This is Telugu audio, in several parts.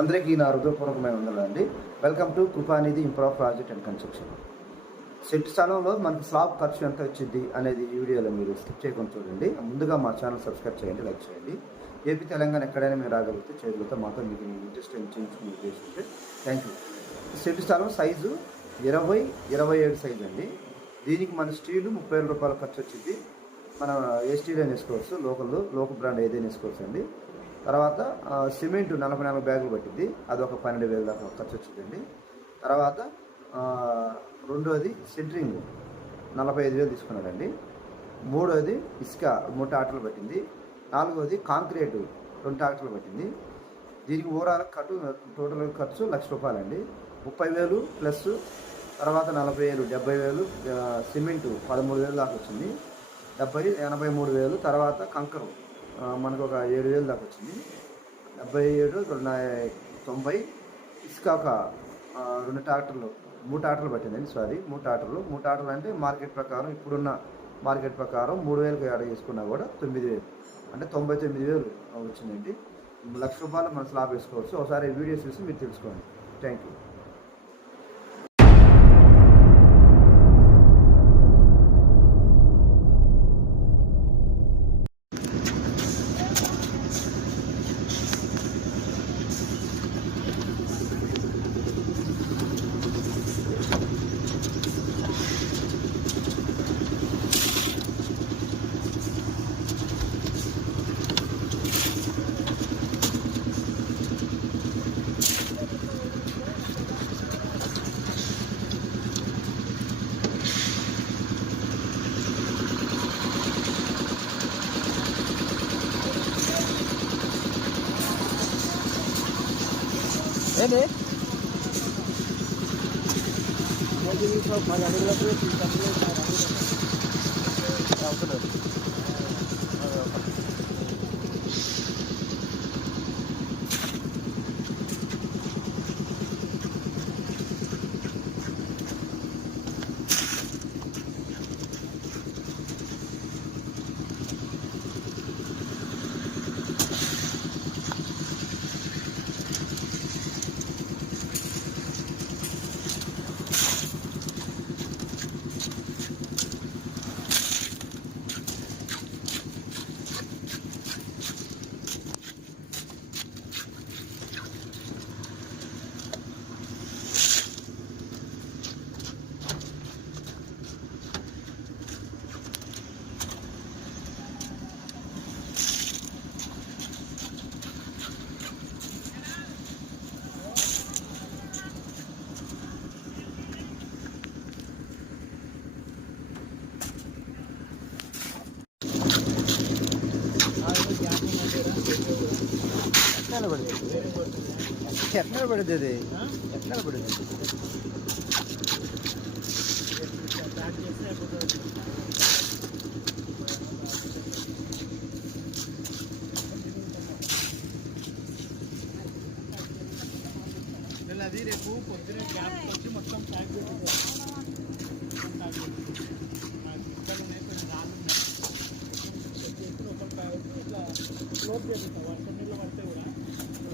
అందరికీ నా హృదయపూర్వకమైన ఉండాలండి welcome to Kripanidhi improve project and construction set స్థలంలో మన స్లాబ్ ఖర్చు ఎంత వచ్చింది అనేది ఈ వీడియోలో మీరు స్కిప్ చేయకుండా చూడండి. ముందుగా మా ఛానల్ సబ్స్క్రైబ్ చేయండి లైక్ చేయండి. ఏపీ తెలంగాణ ఎక్కడైనా మీరు రాగలిగితే చేయగలిగితే మాత్రం మీకు ఇంట్రెస్ట్ చేయించుకునే ఉద్దేశం థ్యాంక్ యూ సెట్ స్థలం సైజు ఇరవై ఇరవై ఏడు సైజు అండి. దీనికి మన స్టీలు ముప్పై వేల రూపాయల ఖర్చు వచ్చింది. మనం ఏ స్టీల్ అయినా వేసుకోవచ్చు లోకల్ లోకల్ బ్రాండ్ ఏదైనా వేసుకోవచ్చు అండి. తర్వాత సిమెంట్ నలభై నాలుగు బ్యాగులు పట్టింది. అది ఒక పన్నెండు వేల దాకా ఖర్చు వచ్చిందండి. తర్వాత రెండవది రెండోది సెంట్రింగ్ నలభై ఐదు వేలు తీసుకున్నాడండి. మూడోది ఇసుక మూడు ఆటలు పట్టింది. నాలుగోది కాంక్రీటు రెండు ఆటలు పట్టింది. దీనికి ఓవరాల్ ఖర్చు టోటల్ ఖర్చు లక్ష రూపాయలండి. ముప్పై వేలు ప్లస్ తర్వాత నలభై వేలు డెబ్బై వేలు సిమెంటు పదమూడు వేలు దాకా వచ్చింది. డెబ్బై ఎనభై మూడు వేలు తర్వాత కంకరు మనకు ఒక ఏడు వేలు దాకా వచ్చింది. డెబ్బై ఏడు రెండు తొంభై. ఇసుక ఒక రెండు ట్రాక్టర్లు మూడు ట్రాక్టర్లు పట్టిందండి సారీ మూడు ట్రాక్టర్లు. మూడు ట్రాక్టర్లు అంటే మార్కెట్ ప్రకారం ఇప్పుడున్న మార్కెట్ ప్రకారం మూడు వేలకు యాడ్ చేసుకున్నా కూడా తొమ్మిది వేలు. అంటే తొంభై తొమ్మిది వేలు వచ్చిందండి. లక్ష రూపాయలు మనం స్లాబ్ వేసుకోవచ్చు ఒకసారి వీడియోస్ చూసి మీరు తెలుసుకోండి. Thank you. এনে? সব ভালো ఎట్లా పడుతుంది? అది ఎట్లా పడుతుంది అది రేపు పొద్దున క్యాంప్ వచ్చి మొత్తం ప్యాక్ క్లోజ్ చేపిస్తా వర్షం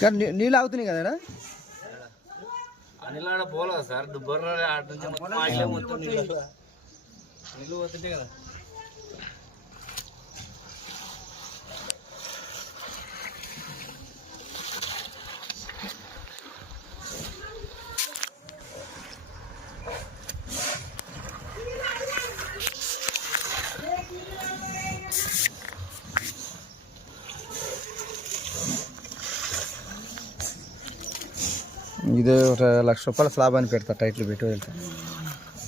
ఇంకా నీళ్ళు ఆగుతున్నాయి కదా ఆ నీళ్ళ అనిలాడ పోలేదు సార్. దుబ్బర్ర ఆడ నుంచి మొత్తం ఆటలే నీళ్ళు నీళ్ళు పోతుంటే కదా. ఇది ఒక లక్ష రూపాయల స్లాబ్ అని పెడతా టైట్లు పెట్టి వెళ్తా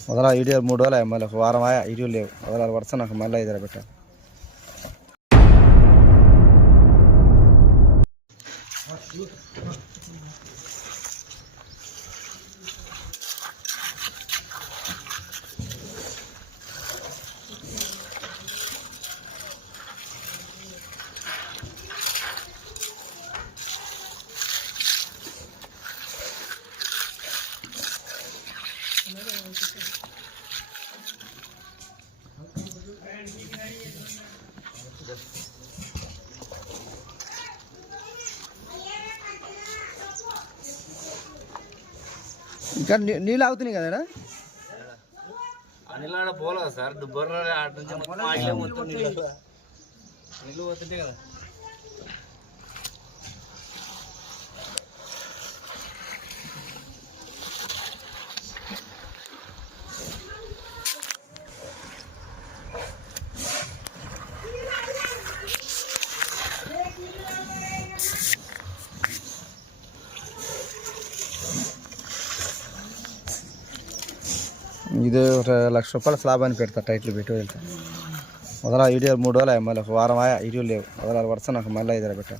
మొదల వీడియో మూడు రోజులు మళ్ళీ ఒక వారం ఆయా వీడియో లేవు మొదల పడతా నాకు మళ్ళీ ఐదు పెట్టా ఇంకా నీళ్ళు ఆగుతున్నాయి కదా అనిలాడ పోలేదు సార్? దుబ్బర్ర ఆడ నుంచి నీళ్ళు నీళ్ళు పోతుంటే కదా. ఇది ఒక లక్ష రూపాయల స్లాబ్ అని పెడతా టైట్లు పెట్టి వెళ్తా. మొదల వీడియో మూడు రోజులు మళ్ళీ ఒక వారం ఆయా వీడియో లేవు. మొదల పడతా నాకు మళ్ళీ ఐదు పెట్టా